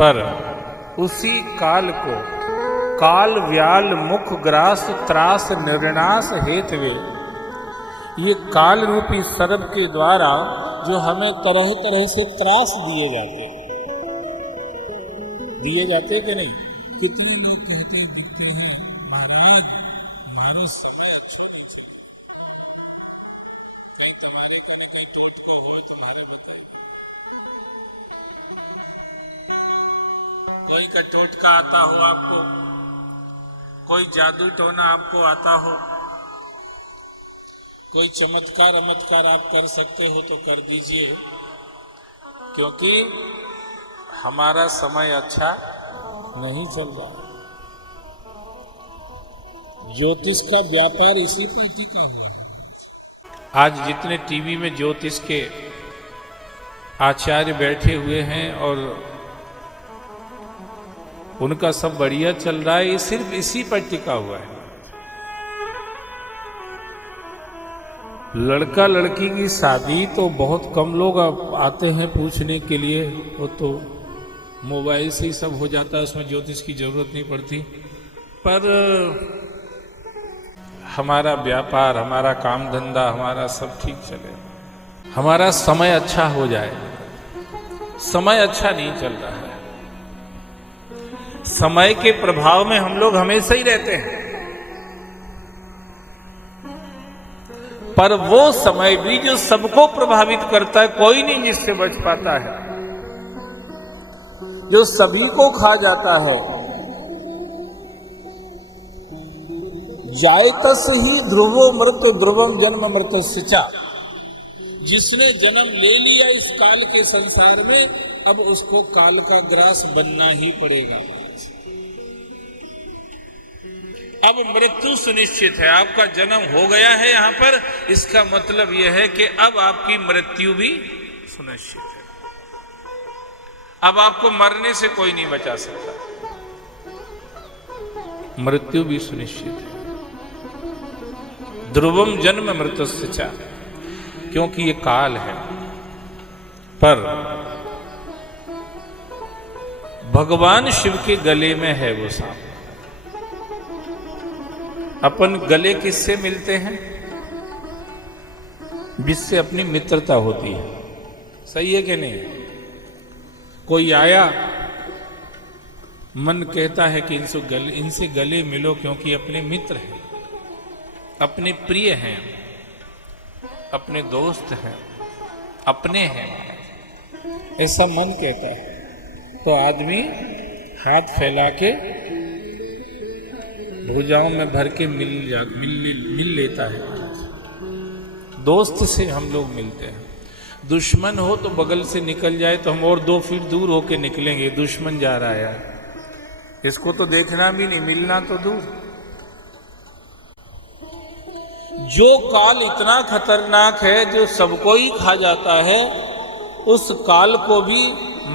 पर उसी काल को काल व्याल मुख ग्रास त्रास निर्नाश हेतवे, ये काल रूपी सर्प के द्वारा जो हमें तरह तरह से त्रास दिए जाते कि नहीं। कितने लोग कहते दिखते हैं महाराज हमारा समय अच्छा नहीं चल रहा, कहीं तुम्हारे का भी कोई टोटका हुआ तुम्हारे बताइए। कोई का टोटका आता हो आपको, कोई जादू टोना आपको आता हो, कोई चमत्कार आप कर सकते हो तो कर दीजिए, क्योंकि हमारा समय अच्छा नहीं चल रहा। ज्योतिष का व्यापार इसी पर टिका हुआ है। आज जितने टीवी में ज्योतिष के आचार्य बैठे हुए हैं और उनका सब बढ़िया चल रहा है, ये सिर्फ इसी पर टिका हुआ है। लड़का लड़की की शादी तो बहुत कम लोग आते हैं पूछने के लिए, वो तो मोबाइल से ही सब हो जाता है, उसमें ज्योतिष की जरूरत नहीं पड़ती। पर हमारा व्यापार, हमारा काम धंधा, हमारा सब ठीक चले, हमारा समय अच्छा हो जाए। समय अच्छा नहीं चल रहा है। समय के प्रभाव में हम लोग हमेशा ही रहते हैं, पर वो समय भी जो सबको प्रभावित करता है, कोई नहीं जिससे बच पाता है, जो सभी को खा जाता है। जायतस ही ध्रुवो मृत्यु ध्रुवम जन्म मृतस्य च, जिसने जन्म ले लिया इस काल के संसार में, अब उसको काल का ग्रास बनना ही पड़ेगा। अब मृत्यु सुनिश्चित है, आपका जन्म हो गया है यहां पर, इसका मतलब यह है कि अब आपकी मृत्यु भी सुनिश्चित है। अब आपको मरने से कोई नहीं बचा सकता, मृत्यु भी सुनिश्चित है। ध्रुवम जन्म मृतस्य च, क्योंकि ये काल है। पर भगवान शिव के गले में है वो सांप। अपन गले किससे मिलते हैं? जिससे अपनी मित्रता होती है। सही है कि नहीं? कोई आया, मन कहता है कि इनसे गले मिलो, क्योंकि अपने मित्र हैं, अपने प्रिय हैं, अपने दोस्त हैं, अपने हैं, ऐसा मन कहता है। तो आदमी हाथ फैला के भुजाओं में भर के मिल लेता है। दोस्त से हम लोग मिलते हैं। दुश्मन हो तो बगल से निकल जाए तो हम और 2 फीट दूर होके निकलेंगे, दुश्मन जा रहा है, इसको तो देखना भी नहीं, मिलना तो दूर। जो काल इतना खतरनाक है, जो सबको ही खा जाता है, उस काल को भी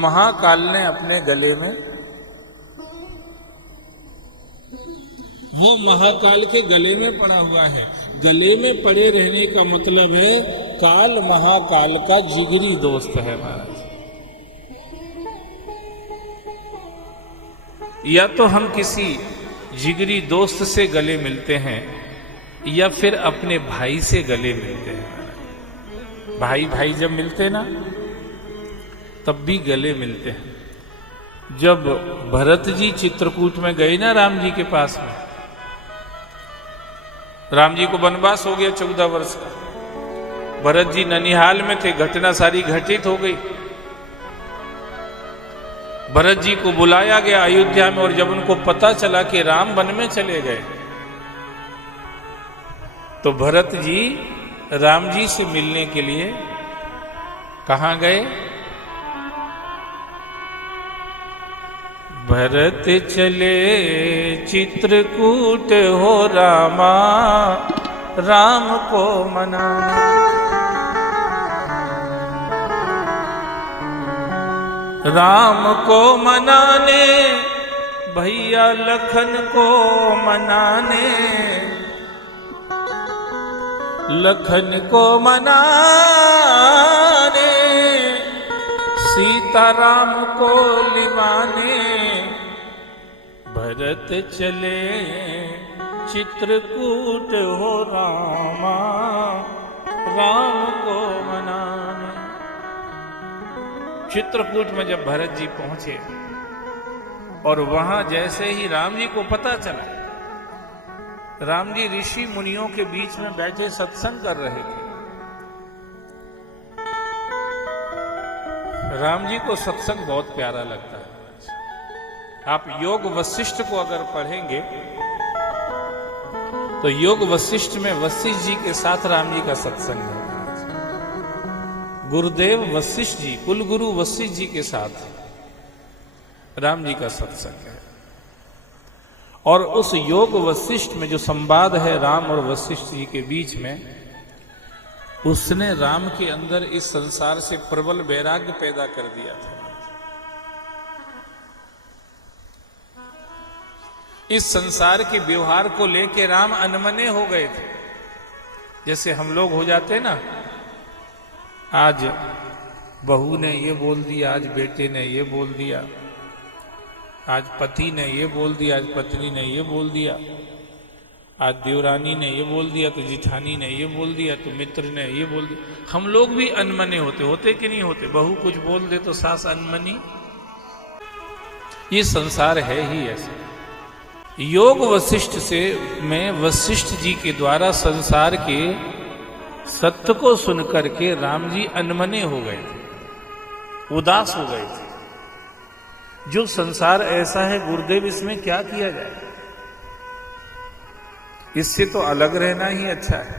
महाकाल ने अपने गले में, वो महाकाल के गले में पड़ा हुआ है। गले में पड़े रहने का मतलब है काल महाकाल का जिगरी दोस्त है महाराज। या तो हम किसी जिगरी दोस्त से गले मिलते हैं, या फिर अपने भाई से गले मिलते हैं। भाई भाई जब मिलते हैं ना, तब भी गले मिलते हैं। जब भरत जी चित्रकूट में गए ना राम जी के पास में, राम जी को वनवास हो गया 14 वर्ष का, भरत जी ननिहाल में थे, घटना सारी घटित हो गई। भरत जी को बुलाया गया अयोध्या में, और जब उनको पता चला कि राम वन में चले गए, तो भरत जी राम जी से मिलने के लिए कहां गए? भरत चले चित्रकूट हो रामा, राम को मनाने। राम को मनाने, भैया लखन को मनाने, लखन को मनाने सीताराम को लिवाने भरत चले चित्रकूट हो रामा, राम को मनाने। चित्रकूट में जब भरत जी पहुंचे और वहां जैसे ही राम जी को पता चला, राम जी ऋषि मुनियों के बीच में बैठे सत्संग कर रहे थे। राम जी को सत्संग बहुत प्यारा लगता है। आप योग वशिष्ठ को अगर पढ़ेंगे तो योग वशिष्ठ में वशिष्ठ जी के साथ राम जी का सत्संग है। गुरुदेव वशिष्ठ जी, कुल गुरु वशिष्ठ जी के साथ राम जी का सत्संग है। और उस योग वशिष्ठ में जो संवाद है राम और वशिष्ठ जी के बीच में, उसने राम के अंदर इस संसार से प्रबल वैराग्य पैदा कर दिया था। इस संसार के व्यवहार को लेके राम अनमने हो गए थे। जैसे हम लोग हो जाते ना, आज बहू ने ये बोल दिया, आज बेटे ने ये बोल दिया, आज पति ने ये बोल दिया, आज पत्नी ने ये बोल दिया, आज देवरानी ने ये बोल दिया तो जिठानी ने ये बोल दिया तो मित्र ने ये बोल दिया। हम लोग भी अनमने होते कि नहीं होते? बहू कुछ बोल दे तो सास अनमनी। ये संसार है ही ऐसा। योग वशिष्ठ से में वशिष्ठ जी के द्वारा संसार के सत्य को सुनकर के राम जी अनमने हो गए थे, उदास हो गए थे। जो संसार ऐसा है गुरुदेव, इसमें क्या किया जाए? इससे तो अलग रहना ही अच्छा है।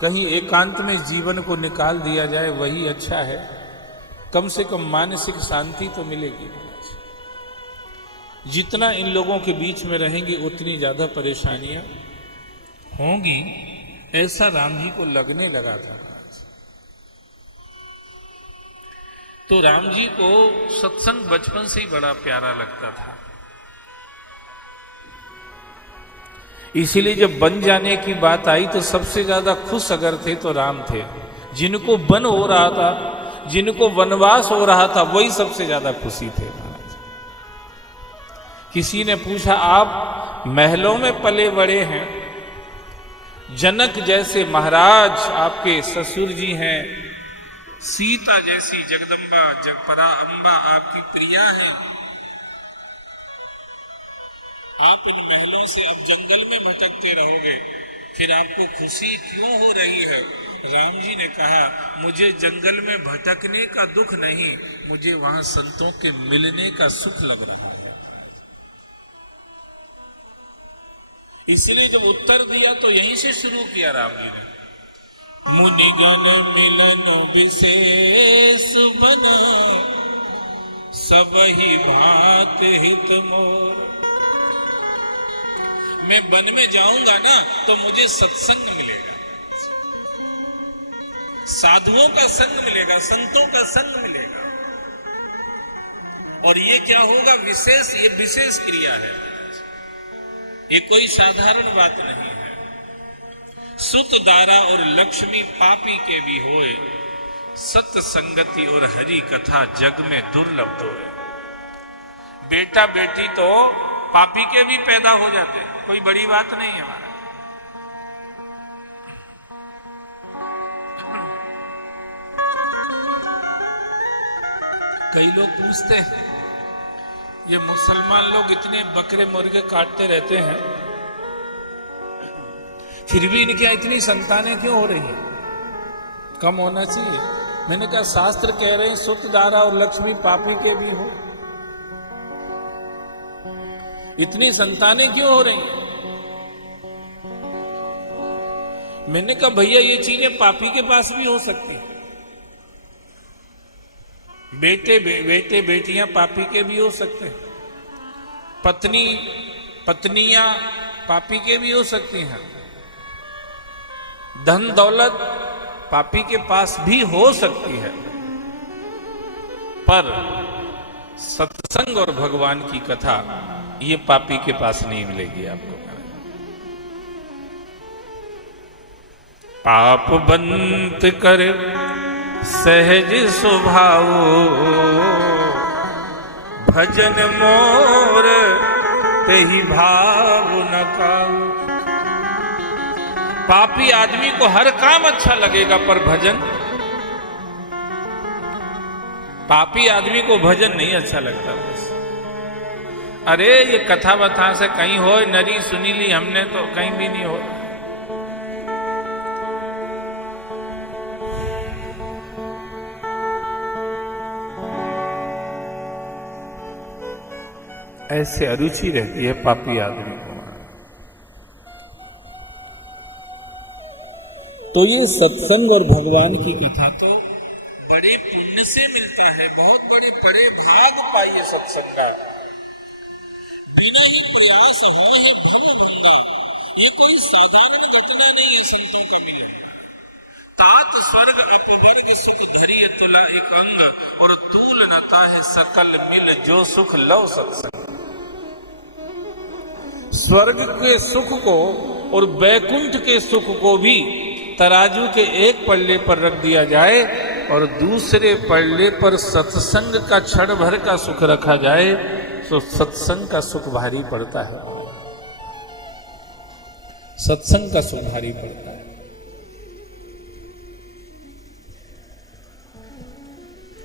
कहीं एकांत में जीवन को निकाल दिया जाए, वही अच्छा है। कम से कम मानसिक शांति तो मिलेगी। जितना इन लोगों के बीच में रहेंगे उतनी ज्यादा परेशानियां होंगी, ऐसा राम जी को लगने लगा था। तो राम जी को सत्संग बचपन से ही बड़ा प्यारा लगता था। इसीलिए जब बन जाने की बात आई तो सबसे ज्यादा खुश अगर थे तो राम थे। जिनको वन हो रहा था, जिनको वनवास हो रहा था, वही सबसे ज्यादा खुशी थे। किसी ने पूछा, आप महलों में पले बड़े हैं, जनक जैसे महाराज आपके ससुर जी हैं, सीता जैसी जगदम्बा जगपरा अम्बा आपकी प्रिया हैं, आप इन महलों से अब जंगल में भटकते रहोगे, फिर आपको खुशी क्यों हो रही है? राम जी ने कहा, मुझे जंगल में भटकने का दुख नहीं, मुझे वहां संतों के मिलने का सुख लग रहा है। इसलिए जब उत्तर दिया तो यहीं से शुरू किया राम जी ने। मुनिगण मिलन विशेष बनो, सब ही भात हित मोर। मैं वन में जाऊंगा ना तो मुझे सत्संग मिलेगा, साधुओं का संग मिलेगा, संतों का संग मिलेगा। और ये क्या होगा? विशेष, ये विशेष क्रिया है, ये कोई साधारण बात नहीं है। सुत दारा और लक्ष्मी पापी के भी होए, सत्य संगति और हरि कथा जग में दुर्लभ तो है। बेटा बेटी तो पापी के भी पैदा हो जाते हैं, कोई बड़ी बात नहीं है हमारा। कई लोग पूछते हैं, ये मुसलमान लोग इतने बकरे मुर्गे काटते रहते हैं, फिर भी इनके इतनी संतानें क्यों हो रही हैं? कम होना चाहिए। मैंने कहा, शास्त्र कह रहे हैं सुत दारा और लक्ष्मी पापी के भी हो, इतनी संतानें क्यों हो रही हैं? मैंने कहा, भैया ये चीजें पापी के पास भी हो सकती हैं। बेटे बेटियां पापी के भी हो सकते हैं, पत्नियां पापी के भी हो सकती हैं, धन दौलत पापी के पास भी हो सकती है, पर सत्संग और भगवान की कथा ये पापी के पास नहीं मिलेगी आपको। पाप बंत कर सहज स्वभाव भजन मोर तेहि भाव न काऊ। पापी आदमी को हर काम अच्छा लगेगा पर भजन, पापी आदमी को भजन नहीं अच्छा लगता। बस अरे ये कथा वथा से कहीं हो नरी सुनी ली हमने तो कहीं भी नहीं हो। ऐसे अरुचि रहती है पापी आदमी को। तो ये सत्संग और भगवान की कथा तो बड़े पुण्य से मिलता है, बहुत बड़े बड़े भाग पाइए सत्संगा। बिना ही प्रयास हो है भव भंगा, ये कोई साधारण घटना नहीं है संतों के मिले। तात स्वर्ग अपवर्ग सुख धरिय तुला एक अंग, और तूल नता है सकल मिल जो सुख लव सत्संग। स्वर्ग के सुख को और बैकुंठ के सुख को भी तराजू के एक पल्ले पर रख दिया जाए और दूसरे पल्ले पर सत्संग का क्षण भर का सुख रखा जाए तो सत्संग का सुख भारी पड़ता है। सत्संग का सुख भारी पड़ता है,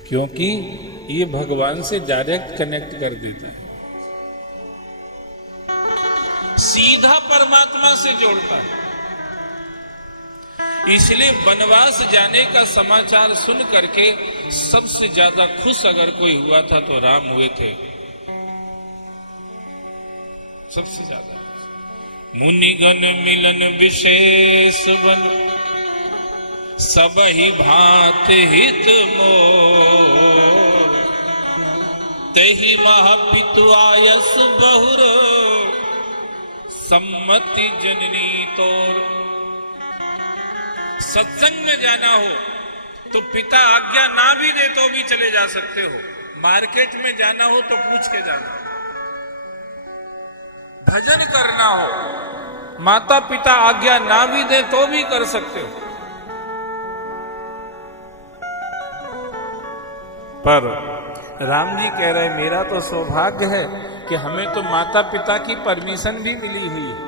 क्योंकि ये भगवान से डायरेक्ट कनेक्ट कर देता है, सीधा परमात्मा से जोड़ता है। इसलिए वनवास जाने का समाचार सुन करके सबसे ज्यादा खुश अगर कोई हुआ था तो राम हुए थे, सबसे ज्यादा। मुनिगण मिलन विशेष बन, सब ही भांत हित मोर, तेहि महापितु आयस बहुर, सम्मति जननी तोर। सत्संग में जाना हो तो पिता आज्ञा ना भी दे तो भी चले जा सकते हो। मार्केट में जाना हो तो पूछ के जाना। भजन करना हो माता पिता आज्ञा ना भी दे तो भी कर सकते हो। पर राम जी कह रहे मेरा तो सौभाग्य है कि हमें तो माता पिता की परमिशन भी मिली हुई है,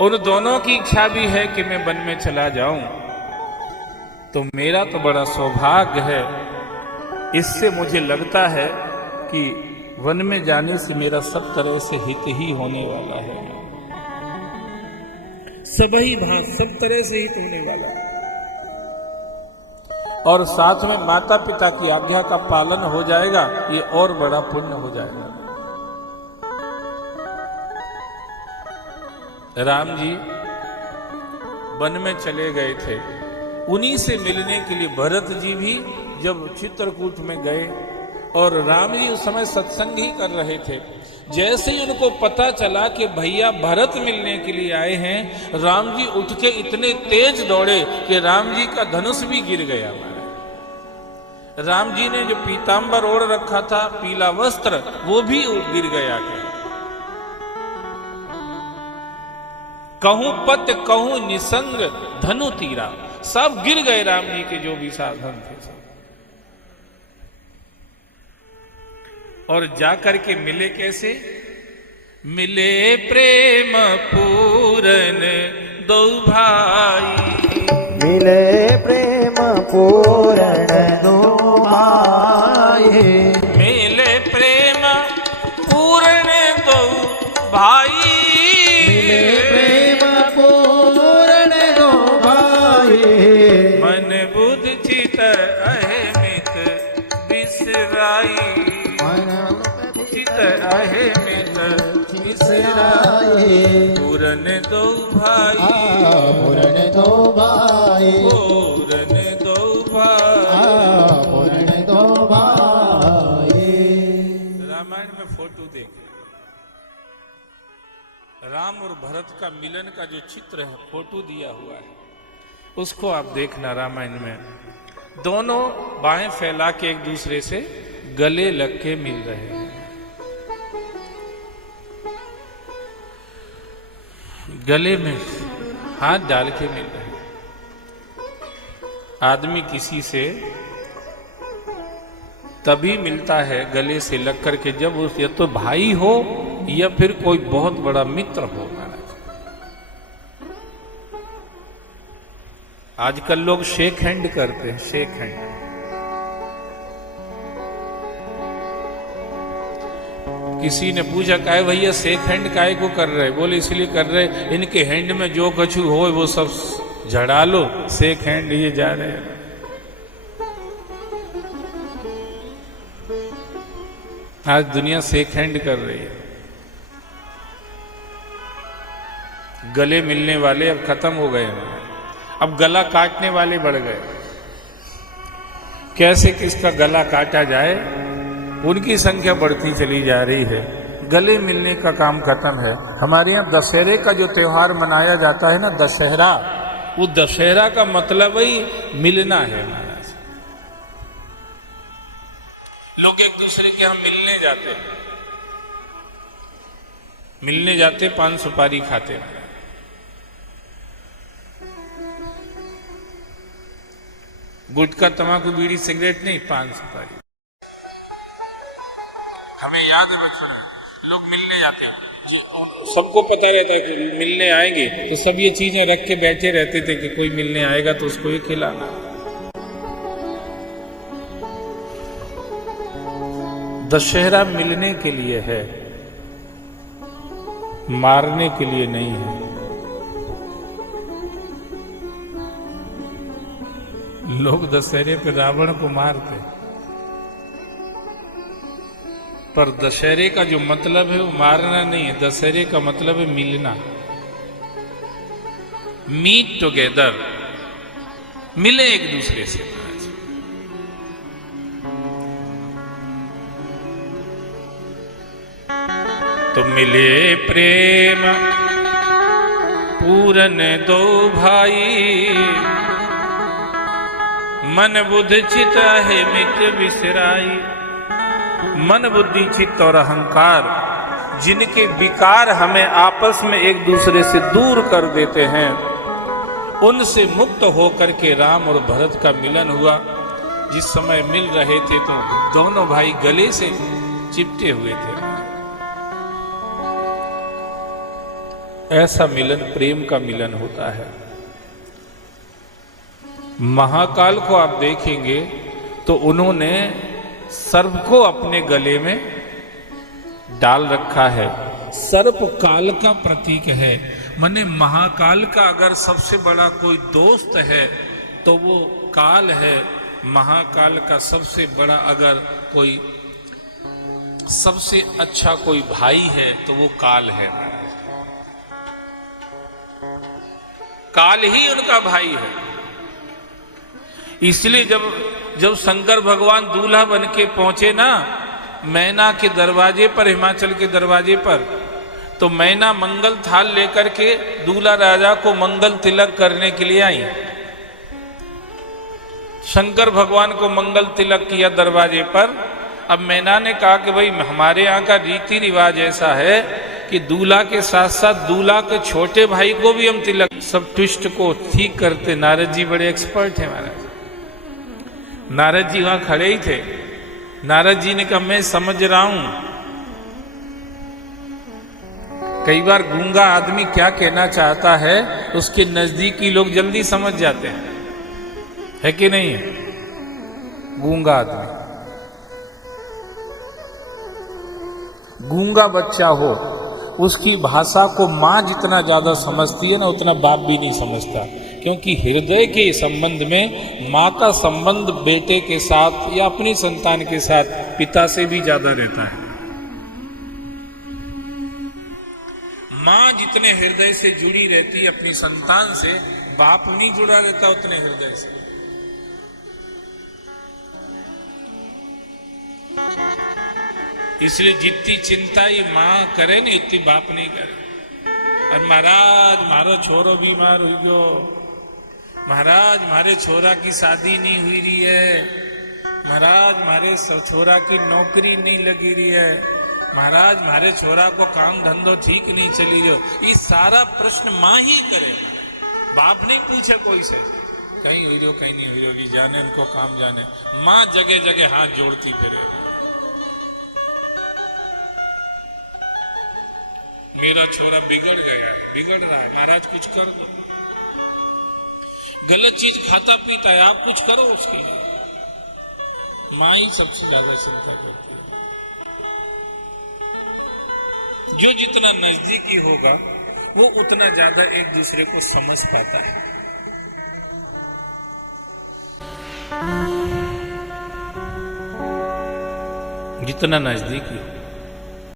उन दोनों की इच्छा भी है कि मैं वन में चला जाऊं, तो मेरा तो बड़ा सौभाग्य है। इससे मुझे लगता है कि वन में जाने से मेरा सब तरह से हित ही होने वाला है, सबही भांत सब तरह से हित होने वाला है। और साथ में माता पिता की आज्ञा का पालन हो जाएगा, ये और बड़ा पुण्य हो जाएगा। राम जी वन में चले गए थे, उन्हीं से मिलने के लिए भरत जी भी जब चित्रकूट में गए, और राम जी उस समय सत्संग ही कर रहे थे। जैसे ही उनको पता चला कि भैया भरत मिलने के लिए आए हैं, राम जी उठ के इतने तेज दौड़े कि राम जी का धनुष भी गिर गया। राम जी ने जो पीतांबर ओढ़ रखा था, पीला वस्त्र, वो भी गिर गया। कहूं पत कहूं निसंग धनु तीरा, सब गिर गए राम जी के जो भी साधन थे सब। और जाकर के मिले कैसे? मिले प्रेम पूरन दो भाई, मिले प्रेम पूरन दो भाई, मिले प्रेम पूरन दो भाई, पूरन दो भाई, पूरन दो भाई, पूरन दो भाई, पूरन दो भाई। रामायण में फोटो देख, राम और भरत का मिलन का जो चित्र है, फोटो दिया हुआ है, उसको आप देखना। रामायण में दोनों बाहें फैला के एक दूसरे से गले लग के मिल रहे हैं, गले में हाथ डाल के मिल रहे हैं। आदमी किसी से तभी मिलता है गले से लग करके जब उस या तो भाई हो या फिर कोई बहुत बड़ा मित्र हो महाराज। आजकल लोग शेक हैंड करते हैं, शेक हैंड। किसी ने पूछा काहे भैया शेक हैंड काहे को कर रहे? बोले इसलिए कर रहे इनके हैंड में जो कछु हो वो सब झड़ा लो, शेक हैंड ये जा रहे हैं। आज दुनिया शेक हैंड कर रही है। गले मिलने वाले अब खत्म हो गए हैं, अब गला काटने वाले बढ़ गए। कैसे किसका गला काटा जाए उनकी संख्या बढ़ती चली जा रही है, गले मिलने का काम खत्म है। हमारे यहाँ दशहरे का जो त्योहार मनाया जाता है ना, दशहरा, वो दशहरा का मतलब ही मिलना है महाराज। लोग एक दूसरे के यहाँ मिलने जाते हैं, मिलने जाते पान सुपारी खाते हैं। गुटखा तंबाकू बीड़ी सिगरेट नहीं, पान सुपारी। हमें याद है बचपन में लोग मिलने जाते हैं, सबको पता रहता है कि मिलने आएंगे तो सब ये चीजें रख के बैठे रहते थे कि कोई मिलने आएगा तो उसको ये खिलाना। दशहरा मिलने के लिए है, मारने के लिए नहीं है। लोग दशहरे पे रावण को मारते, पर दशहरे का जो मतलब है वो मारना नहीं है। दशहरे का मतलब है मिलना, मीट टुगेदर, मिले एक दूसरे से। तो मिले प्रेम पूरन दो भाई, मन बुद्धि चित है मिट विसराई। मन बुद्धि चित्त और अहंकार जिनके विकार हमें आपस में एक दूसरे से दूर कर देते हैं, उनसे मुक्त होकर के राम और भरत का मिलन हुआ। जिस समय मिल रहे थे तो दोनों भाई गले से चिपटे हुए थे। ऐसा मिलन प्रेम का मिलन होता है। महाकाल को आप देखेंगे तो उन्होंने सर्प को अपने गले में डाल रखा है। सर्प काल का प्रतीक है, माने महाकाल का अगर सबसे बड़ा कोई दोस्त है तो वो काल है। महाकाल का सबसे बड़ा अगर कोई सबसे अच्छा कोई भाई है तो वो काल है। काल ही उनका भाई है। इसलिए जब शंकर भगवान दूल्हा बन के पहुंचे ना मैना के दरवाजे पर, हिमाचल के दरवाजे पर, तो मैना मंगल थाल लेकर के दूल्हा राजा को मंगल तिलक करने के लिए आई। शंकर भगवान को मंगल तिलक किया दरवाजे पर। अब मैना ने कहा कि भाई हमारे यहाँ का रीति रिवाज ऐसा है कि दूल्हा के साथ साथ दूल्हा के छोटे भाई को भी हम तिलक, सब ट्विस्ट को ठीक करते। नारद जी बड़े एक्सपर्ट हैं महाराज। नारद जी वहां खड़े ही थे। नारद जी ने कहा मैं समझ रहा हूं। कई बार गूंगा आदमी क्या कहना चाहता है उसके नजदीकी लोग जल्दी समझ जाते हैं, है कि नहीं? गूंगा आदमी, गूंगा बच्चा हो, उसकी भाषा को मां जितना ज्यादा समझती है ना उतना बाप भी नहीं समझता। क्योंकि हृदय के संबंध में मां का संबंध बेटे के साथ या अपनी संतान के साथ पिता से भी ज्यादा रहता है। मां जितने हृदय से जुड़ी रहती है अपनी संतान से, बाप नहीं जुड़ा रहता उतने हृदय से। इसलिए जितनी चिंता ये मां करे ना इतनी बाप नहीं करे। और महाराज मारो छोरो बीमार हुई गयो, महाराज मारे छोरा की शादी नहीं हुई रही है, महाराज मारे छोरा की नौकरी नहीं लगी रही है, महाराज मारे छोरा को काम धंधो ठीक नहीं चली रही। ये सारा प्रश्न मां ही करे, बाप नहीं पूछे कोई से। कहीं हुई हो कहीं नहीं हुई होगी, जाने उनको काम जाने। माँ जगह जगह हाथ जोड़ती फिरे, मेरा छोरा बिगड़ गया है, बिगड़ रहा है, महाराज कुछ कर दो। गलत चीज खाता पीता है, आप कुछ करो उसके लिए। माँ ही सबसे ज्यादा चिंता करती है। जो जितना नजदीकी होगा वो उतना ज्यादा एक दूसरे को समझ पाता है। जितना नजदीकी हो